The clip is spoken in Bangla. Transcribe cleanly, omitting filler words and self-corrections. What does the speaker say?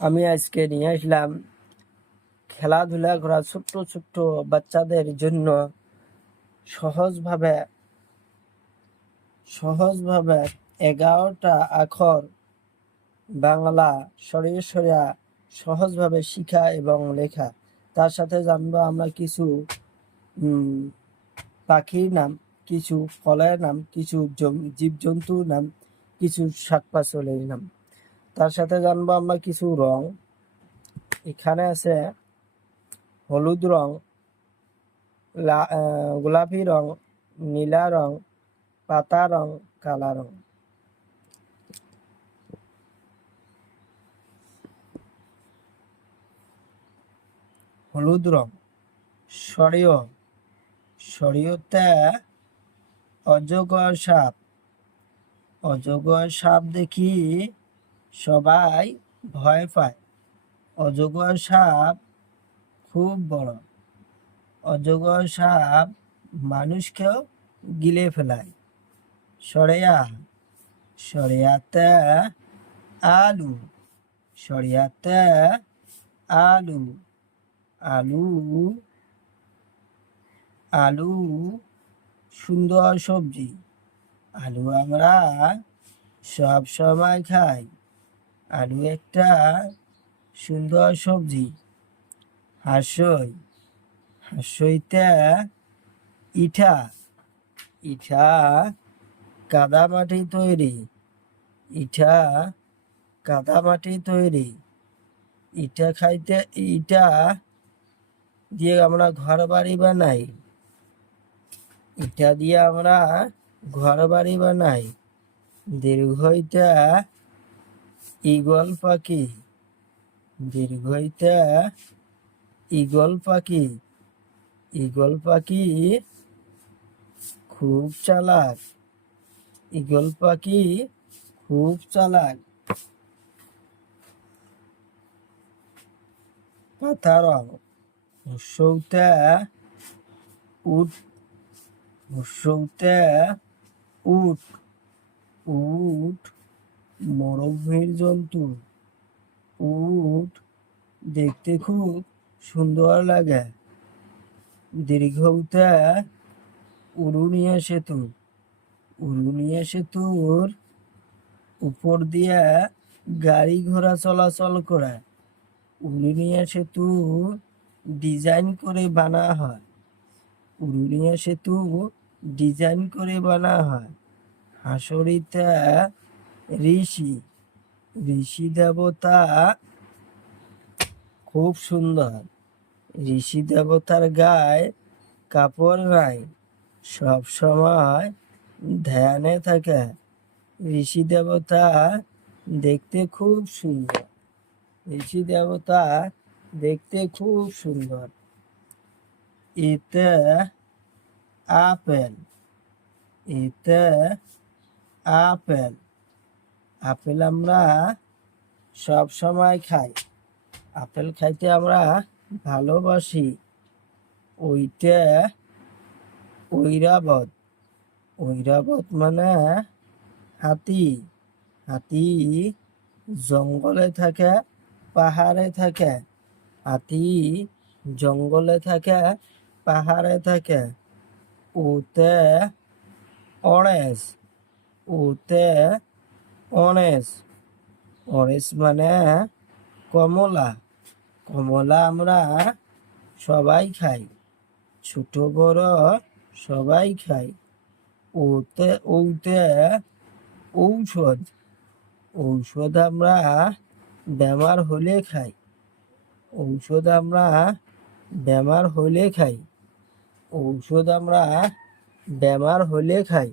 আমি আজকে নিয়ে আসলাম খেলাধুলা করা ছোট্ট ছোট্ট বাচ্চাদের জন্য সহজভাবে 11টা অক্ষর বাংলা সরিয়ে সরিয়া সহজভাবে শিখা এবং লেখা। তার সাথে জানবো আমরা কিছু পাখির নাম, কিছু ফলের নাম, কিছু জীবজন্তুর নাম, কিছু শাকপাচলির নাম। তার সাথে জানবো আমরা কিছু রং। এখানে আছে হলুদ রং, গোলাপি রং, নীলা রং, পাতা রং, কালা রং। হলুদ রং সরিয়তে অজগর সাপ। অজগর সাপ দেখি সবাই ভয় পায়। অজগর সাপ খুব বড়। অজগর সাপ মানুষকেও গিলে ফেলায়। সরিয়াতে আলু। সরিয়াতে আলু। আলু আলু সুন্দর সবজি। আলু আমরা সব সময় খাই। আলু একটা সুন্দর সবজি। হাঁসইতে ইটা। ইটা কাদামাটি তৈরি। ইটা দিয়ে আমরা ঘর বাড়ি বানাই। দীর্ঘইতে ঈগল পাখি। ঈগল পাখি খুব চালাক। পাতা রং হর্ষৌতে উট। উট মরুভূমির জন্তু। উট দেখতে খুব সুন্দর লাগে। দীর্ঘতে উড়ুনিয়া সেতুর উপর দিয়ে গাড়ি ঘোড়া চলাচল করে। উড়ুনিয়া সেতু ডিজাইন করে বানা হয়। হাঁসরিতে ঋষি দেবতা খুব সুন্দর। ঋষি দেবতার গায়ে কাপড় নাই, সব সময় ধ্যানে থাকে। ঋষি দেবতা দেখতে খুব সুন্দর। এতে আপেল আমরা সব সময় খাই। আপেল খাইতে আমরা ভালোবাসি। ওইতে ঐরাবত মানে হাতি। জঙ্গলে থাকে, পাহাড়ে থাকে। ওতে অরেঞ্জ মানে কমলা। আমরা সবাই খাই, ছোট বড় সবাই খাই। ওতে ঔষধ আমরা বেমার হলে খাই।